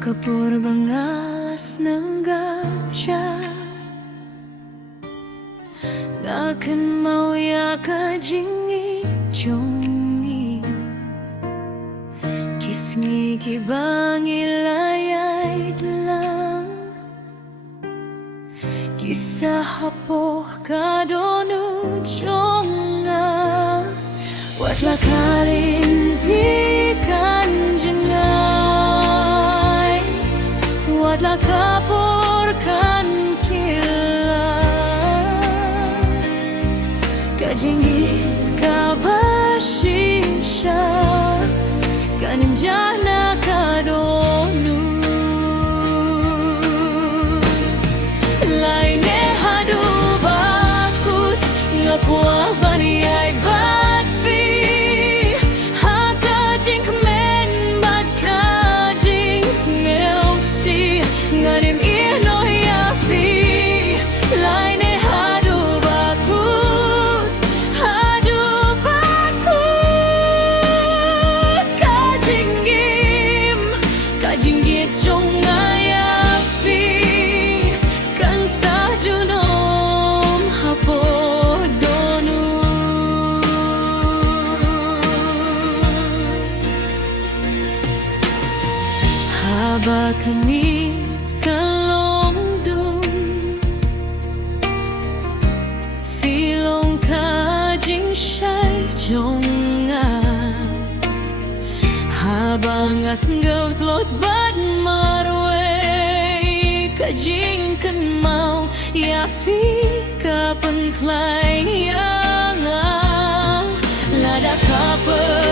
Kapur bangalas ng gabsya jingkynmaw ya ka jingieit kisngi kibang ilayait lang kisahapo kadonu jonga watla kalintikan jingay watla kapur kan kila jingieit kaba shisha kanimjana kadonu Laineh haduh bakut ngapwa baniai batfi haka jingkynmaw bat ka jingsngew si nganim ino yafi Laineh haduh bakut jingieit jongayapi kan sajunom hapodonu haba kanit kalomdum filong ka jingshay jonga habang asngaw tlot bad marway ka jingkynmaw yafi ka penklain yang lada kapur